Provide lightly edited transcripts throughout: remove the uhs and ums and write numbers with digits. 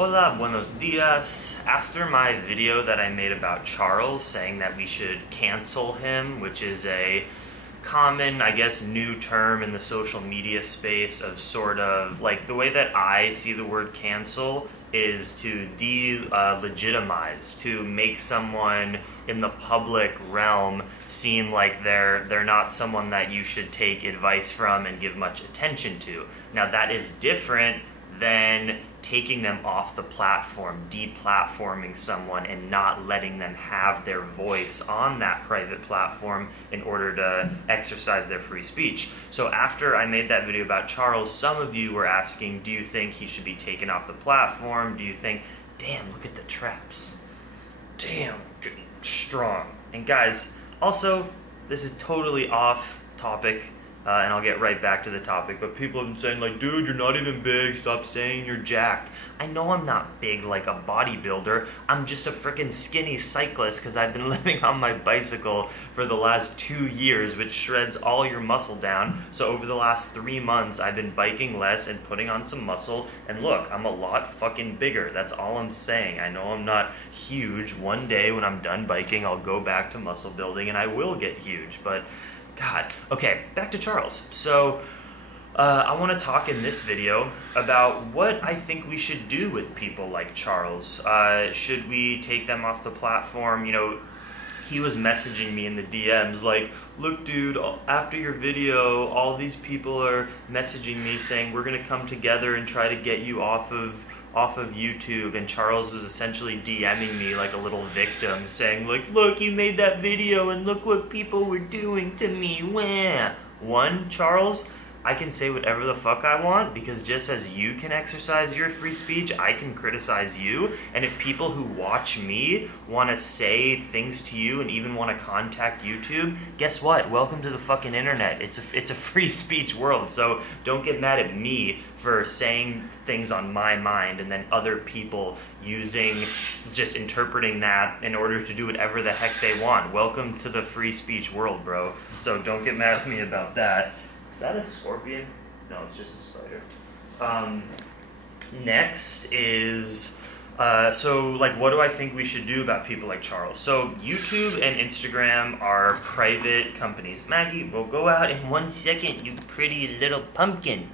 Hola, buenos dias. After my video that I made about Charles saying that we should cancel him, which is a common, I guess, new term in the social media space of sort of, like, the way that I see the word cancel is to delegitimize, to make someone in the public realm seem like they're not someone that you should take advice from and give much attention to. Now that is different than taking them off the platform, deplatforming someone and not letting them have their voice on that private platform in order to exercise their free speech. So after I made that video about Charles, some of you were asking, do you think he should be taken off the platform? Do you think, damn, look at the traps. Damn, getting strong. And guys, also, this is totally off topic. And I'll get right back to the topic, but people have been saying like, dude, you're not even big, stop saying you're jacked. I know I'm not big like a bodybuilder, I'm just a freaking skinny cyclist because I've been living on my bicycle for the last 2 years, which shreds all your muscle down. So over the last 3 months, I've been biking less and putting on some muscle, and look, I'm a lot fucking bigger, that's all I'm saying. I know I'm not huge. One day when I'm done biking, I'll go back to muscle building and I will get huge, but God. Okay, back to Charles. So, I want to talk in this video about what I think we should do with people like Charles. Should we take them off the platform? You know, he was messaging me in the DMs like, look dude, after your video, all these people are messaging me saying we're going to come together and try to get you off of YouTube, and Charles was essentially DMing me like a little victim, saying like, look, you made that video and look what people were doing to me, wah. One, Charles, I can say whatever the fuck I want, because just as you can exercise your free speech, I can criticize you. And if people who watch me want to say things to you and even want to contact YouTube, guess what? Welcome to the fucking internet. It's a free speech world, so don't get mad at me for saying things on my mind and then other people just interpreting that in order to do whatever the heck they want. Welcome to the free speech world, bro. So don't get mad at me about that. Is that a scorpion? No, it's just a spider. Next is, so like, what do I think we should do about people like Charles? So YouTube and Instagram are private companies. Maggie, we'll go out in 1 second, you pretty little pumpkin.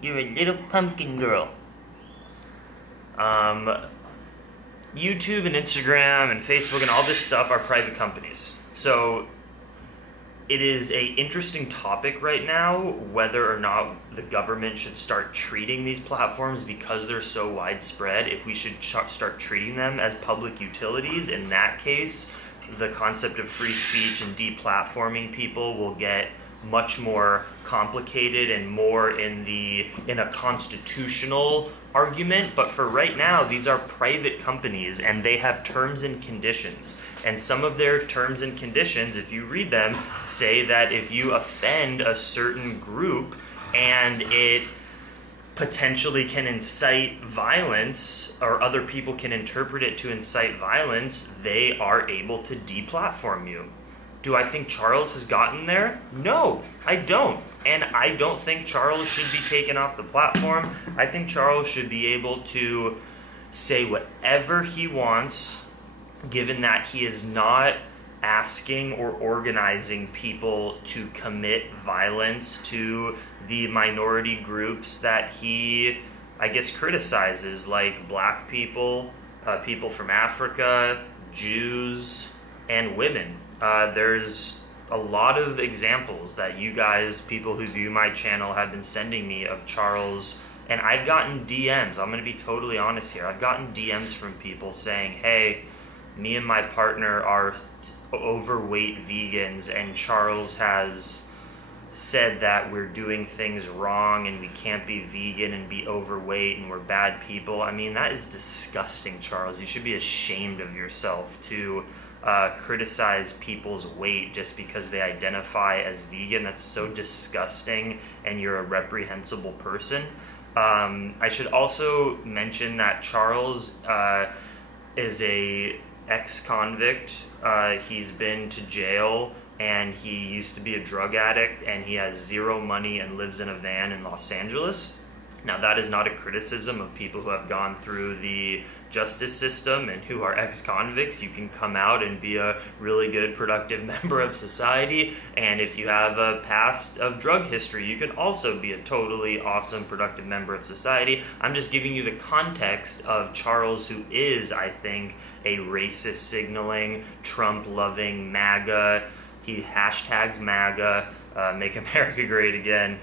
You're a little pumpkin girl. YouTube and Instagram and Facebook and all this stuff are private companies. So it is an interesting topic right now whether or not the government should start treating these platforms, because they're so widespread, if we should start treating them as public utilities. In that case, the concept of free speech and deplatforming people will get much more complicated and more in a constitutional argument. But for right now, these are private companies and they have terms and conditions, and some of their terms and conditions, if you read them, say that if you offend a certain group and it potentially can incite violence, or other people can interpret it to incite violence, they are able to deplatform you. Do I think Charles has gotten there? No, I don't. And I don't think Charles should be taken off the platform. I think Charles should be able to say whatever he wants, given that he is not asking or organizing people to commit violence to the minority groups that he, I guess, criticizes, like black people, people from Africa, Jews, and women. There's a lot of examples that you guys, people who view my channel, have been sending me of Charles, and I've gotten DMs. I'm going to be totally honest here. I've gotten DMs from people saying, hey, me and my partner are overweight vegans, and Charles has said that we're doing things wrong and we can't be vegan and be overweight and we're bad people. I mean, that is disgusting, Charles. You should be ashamed of yourself to criticize people's weight just because they identify as vegan. That's so disgusting, and you're a reprehensible person. I should also mention that Charles is a ex-convict. He's been to jail, and he used to be a drug addict, and he has zero money and lives in a van in Los Angeles. Now, that is not a criticism of people who have gone through the justice system and who are ex-convicts. You can come out and be a really good, productive member of society. And if you have a past of drug history, you can also be a totally awesome, productive member of society. I'm just giving you the context of Charles, who is, I think, a racist signaling, Trump-loving MAGA. He hashtags MAGA, Make America Great Again,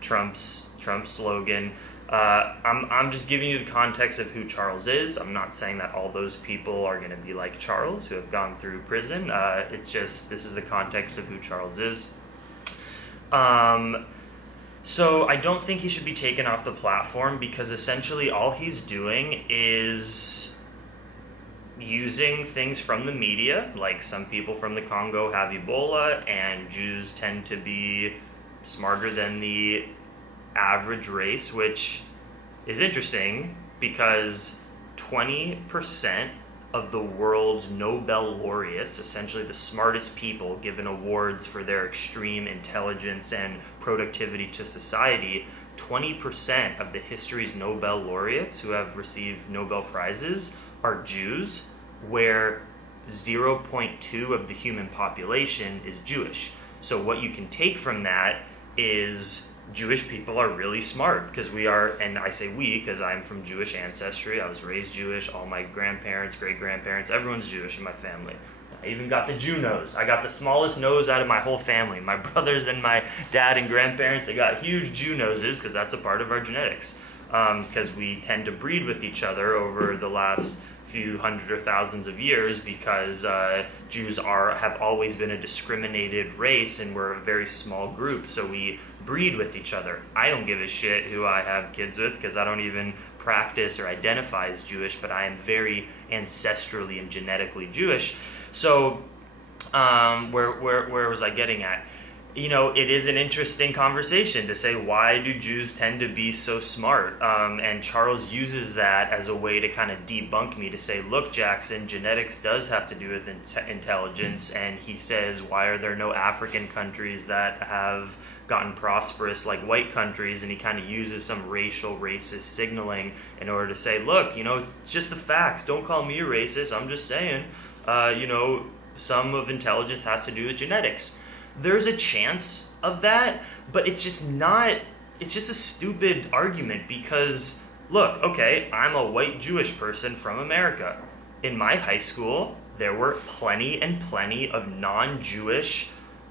Trump's slogan. I'm just giving you the context of who Charles is. I'm not saying that all those people are going to be like Charles, who have gone through prison. It's just, this is the context of who Charles is. So I don't think he should be taken off the platform, because essentially all he's doing is using things from the media, like some people from the Congo have Ebola, and Jews tend to be smarter than the average race, which is interesting because 20% of the world's Nobel laureates, essentially the smartest people given awards for their extreme intelligence and productivity to society, 20% of the history's Nobel laureates who have received Nobel Prizes are Jews, where 0.2 of the human population is Jewish. So what you can take from that is Jewish people are really smart, because we are, and I say we because I'm from Jewish ancestry. I was raised Jewish. All my grandparents, great-grandparents, everyone's Jewish in my family. I even got the Jew nose. I got the smallest nose out of my whole family. My brothers and my dad and grandparents, they got huge Jew noses, because that's a part of our genetics. Because we tend to breed with each other over the last few hundred or thousands of years, because Jews have always been a discriminated race, and we're a very small group, so we breed with each other. I don't give a shit who I have kids with, because I don't even practice or identify as Jewish, but I am very ancestrally and genetically Jewish. So where was I getting at? You know, it is an interesting conversation to say, why do Jews tend to be so smart? And Charles uses that as a way to kind of debunk me, to say, look, Jackson, genetics does have to do with intelligence. And he says, why are there no African countries that have gotten prosperous like white countries? And he kind of uses some racist signaling in order to say, look, you know, it's just the facts. Don't call me a racist. I'm just saying, you know, some of intelligence has to do with genetics. There's a chance of that, but it's just not, it's just a stupid argument, because, look, okay, I'm a white Jewish person from America. In my high school, there were plenty and plenty of non-Jewish,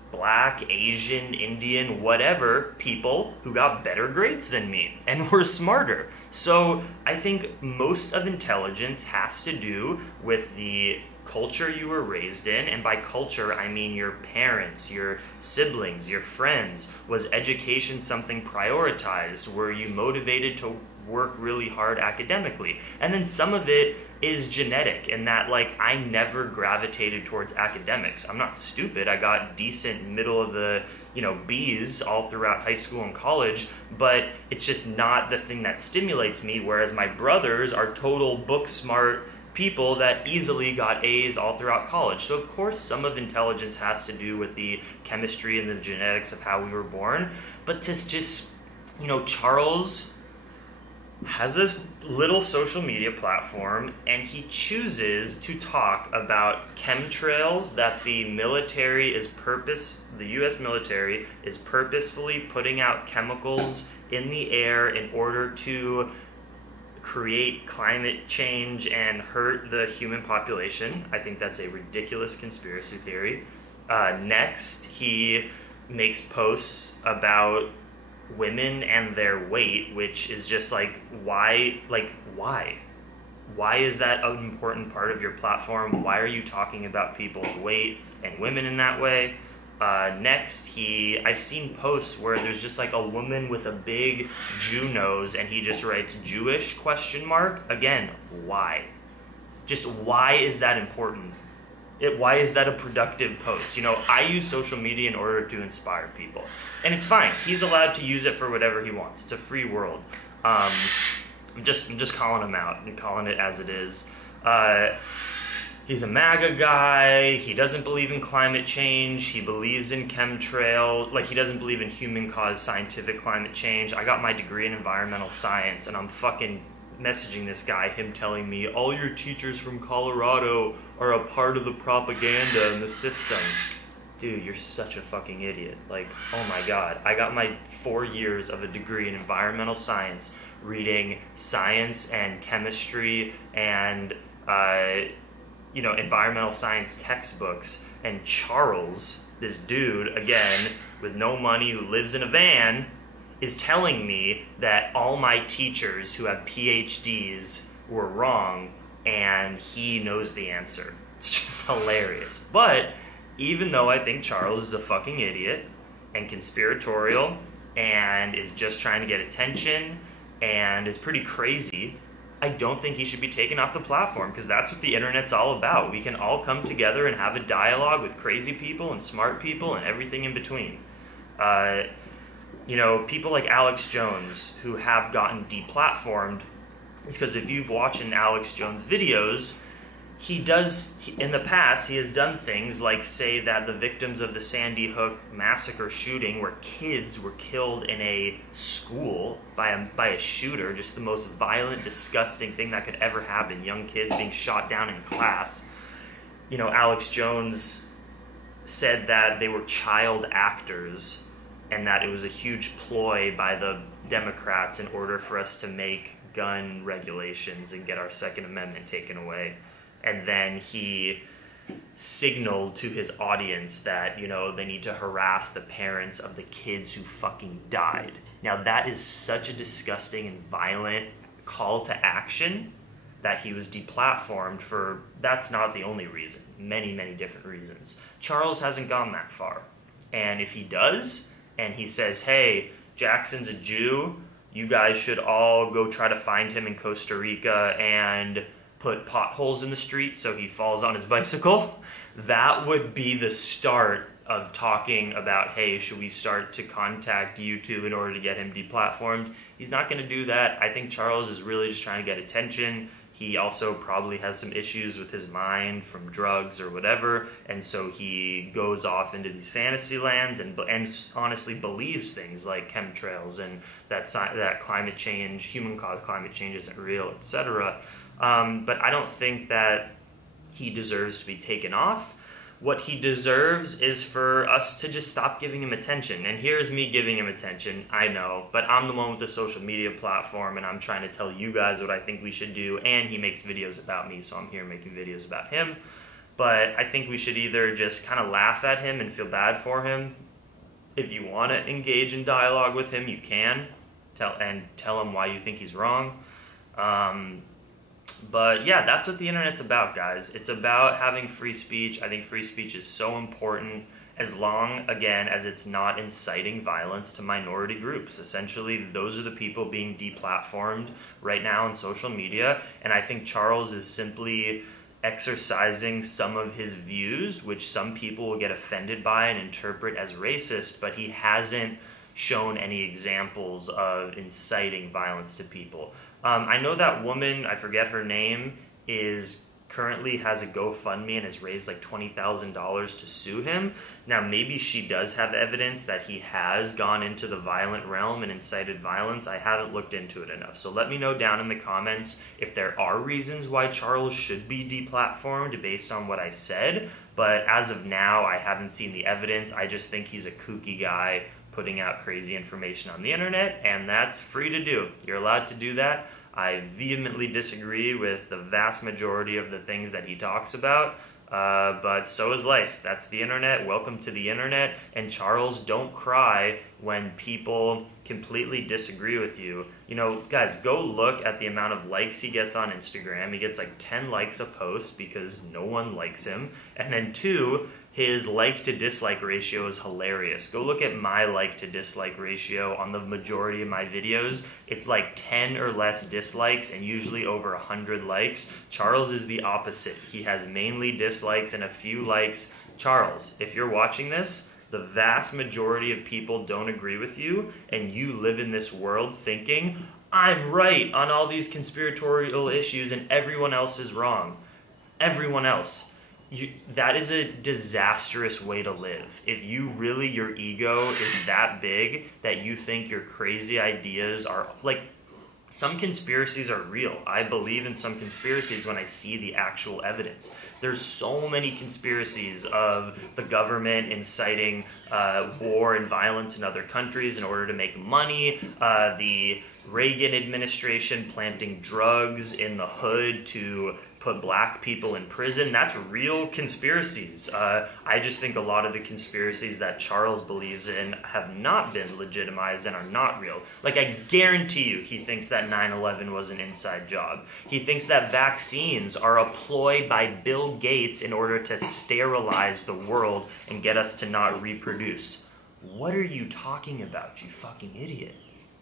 Black, Asian, Indian, whatever people who got better grades than me and were smarter. So I think most of intelligence has to do with the culture you were raised in, and by culture I mean your parents, your siblings, your friends. Was education something prioritized? Were you motivated to work really hard academically? And then some of it is genetic, in that, like, I never gravitated towards academics. I'm not stupid. I got decent middle of the, you know, B's all throughout high school and college, but it's just not the thing that stimulates me, whereas my brothers are total book smart people that easily got A's all throughout college. So of course some of intelligence has to do with the chemistry and the genetics of how we were born, but to just, you know, Charles has a little social media platform, and he chooses to talk about chemtrails that the US military is purposefully putting out chemicals in the air in order to create climate change and hurt the human population. I think that's a ridiculous conspiracy theory. Next, he makes posts about women and their weight, which is just like, why? Like, why? Why is that an important part of your platform? Why are you talking about people's weight and women in that way? Next, I've seen posts where there's just like a woman with a big Jew nose, and he just writes Jewish ? Again, why? Just why is that important? Why is that a productive post? You know, I use social media in order to inspire people, and it's fine. He's allowed to use it for whatever he wants. It's a free world. I'm just calling him out and calling it as it is. He's a MAGA guy, he doesn't believe in climate change, he believes in chemtrail, like he doesn't believe in human-caused scientific climate change. I got my degree in environmental science and I'm fucking messaging this guy, him telling me, all your teachers from Colorado are a part of the propaganda in the system. Dude, you're such a fucking idiot. Like, oh my god. I got my 4 years of a degree in environmental science reading science and chemistry and, environmental science textbooks, and Charles, this dude, again, with no money, who lives in a van, is telling me that all my teachers who have PhDs were wrong, and he knows the answer. It's just hilarious. But even though I think Charles is a fucking idiot and conspiratorial and is just trying to get attention and is pretty crazy, I don't think he should be taken off the platform, because that's what the internet's all about. We can all come together and have a dialogue with crazy people and smart people and everything in between. People like Alex Jones, who have gotten deplatformed, is because if you've watched Alex Jones videos, in the past, he has done things like say that the victims of the Sandy Hook massacre shooting, where kids were killed in a school by a shooter, just the most violent, disgusting thing that could ever happen, young kids being shot down in class. Alex Jones said that they were child actors and that it was a huge ploy by the Democrats in order for us to make gun regulations and get our Second Amendment taken away. And then he signaled to his audience that, they need to harass the parents of the kids who fucking died. Now, that is such a disgusting and violent call to action that he was deplatformed for. That's not the only reason. Many, many different reasons. Charles hasn't gone that far. And if he does, and he says, hey, Jackson's a Jew, you guys should all go try to find him in Costa Rica and put potholes in the street so he falls on his bicycle, that would be the start of talking about, hey, should we start to contact YouTube in order to get him deplatformed? He's not going to do that. I think Charles is really just trying to get attention. He also probably has some issues with his mind from drugs or whatever, and so he goes off into these fantasy lands and honestly believes things like chemtrails and that climate change, human-caused climate change isn't real, etc. But I don't think that he deserves to be taken off. What he deserves is for us to just stop giving him attention. And here's me giving him attention, I know, but I'm the one with the social media platform and I'm trying to tell you guys what I think we should do, and he makes videos about me, so I'm here making videos about him. But I think we should either just kind of laugh at him and feel bad for him. If you want to engage in dialogue with him, you can. Tell him why you think he's wrong. But yeah, that's what the internet's about, guys. It's about having free speech. I think free speech is so important, as long, again, as it's not inciting violence to minority groups. Essentially, those are the people being deplatformed right now on social media, and I think Charles is simply exercising some of his views, which some people will get offended by and interpret as racist, but he hasn't shown any examples of inciting violence to people. I know that woman, I forget her name, currently has a GoFundMe and has raised like $20,000 to sue him. Now, maybe she does have evidence that he has gone into the violent realm and incited violence. I haven't looked into it enough. So let me know down in the comments if there are reasons why Charles should be deplatformed based on what I said. But as of now, I haven't seen the evidence. I just think he's a kooky guy putting out crazy information on the internet, and that's free to do. You're allowed to do that. I vehemently disagree with the vast majority of the things that he talks about, but so is life. That's the internet. Welcome to the internet. And Charles, don't cry when people completely disagree with you. Guys, go look at the amount of likes he gets on Instagram. He gets like 10 likes a post because no one likes him. And then 2, his like to dislike ratio is hilarious. Go look at my like to dislike ratio on the majority of my videos. It's like 10 or less dislikes and usually over 100 likes. Charles is the opposite. He has mainly dislikes and a few likes. Charles, if you're watching this, the vast majority of people don't agree with you, and you live in this world thinking, I'm right on all these conspiratorial issues and everyone else is wrong. everyone else. That is a disastrous way to live. If you really, your ego is that big that you think your crazy ideas are, like, some conspiracies are real. I believe in some conspiracies when I see the actual evidence. There's so many conspiracies of the government inciting war and violence in other countries in order to make money, the Reagan administration planting drugs in the hood to put black people in prison. That's real conspiracies. I just think a lot of the conspiracies that Charles believes in have not been legitimized and are not real. Like, I guarantee you he thinks that 9/11 was an inside job. He thinks that vaccines are a ploy by Bill Gates in order to sterilize the world and get us to not reproduce. What are you talking about, you fucking idiot?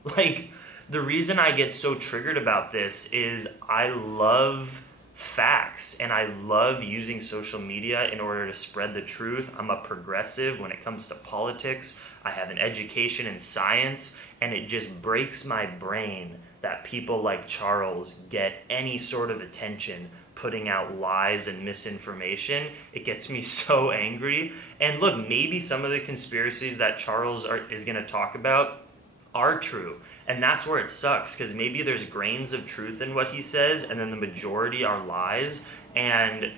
Like, the reason I get so triggered about this is I love facts and I love using social media in order to spread the truth. I'm a progressive when it comes to politics. I have an education in science, and it just breaks my brain that people like Charles get any sort of attention putting out lies and misinformation. It gets me so angry. And look, maybe some of the conspiracies that Charles is going to talk about are true, and that's where it sucks, because maybe there's grains of truth in what he says and then the majority are lies, and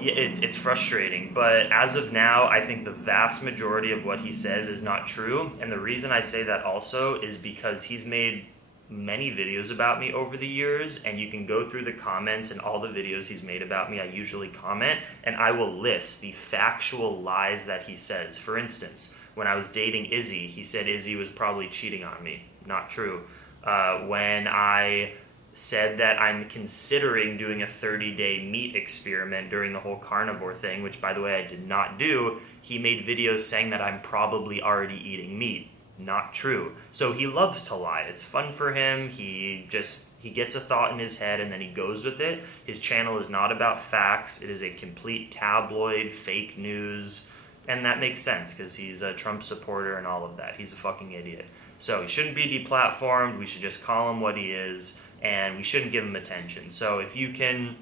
it's frustrating. But as of now, I think the vast majority of what he says is not true, and the reason I say that also is because he's made many videos about me over the years, and you can go through the comments, and all the videos he's made about me, I usually comment, and I will list the factual lies that he says. For instance, when I was dating Izzy, he said Izzy was probably cheating on me. Not true. When I said that I'm considering doing a 30-day meat experiment during the whole carnivore thing, which, by the way, I did not do, he made videos saying that I'm probably already eating meat. Not true. So he loves to lie. It's fun for him. He gets a thought in his head and then he goes with it. His channel is not about facts. It is a complete tabloid, fake news. And that makes sense because he's a Trump supporter and all of that. He's a fucking idiot. So he shouldn't be deplatformed. We should just call him what he is, and we shouldn't give him attention. So if you can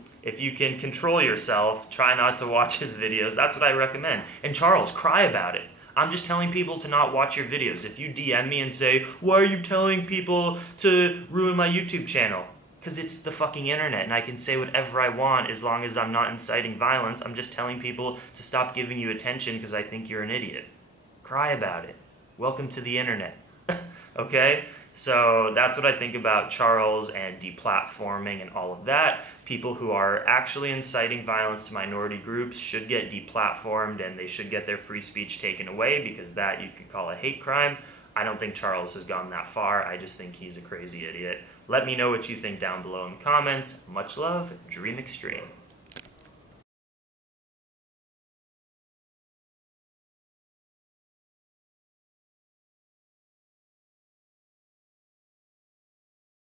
control yourself, try not to watch his videos. That's what I recommend. And Charles, cry about it. I'm just telling people to not watch your videos. If you DM me and say, why are you telling people to ruin my YouTube channel? Because it's the fucking internet, and I can say whatever I want as long as I'm not inciting violence. I'm just telling people to stop giving you attention because I think you're an idiot. Cry about it. Welcome to the internet. Okay? So that's what I think about Charles and deplatforming and all of that. People who are actually inciting violence to minority groups should get deplatformed, and they should get their free speech taken away, because that you could call a hate crime. I don't think Charles has gone that far. I just think he's a crazy idiot. Let me know what you think down below in the comments. Much love, Dream Extreme.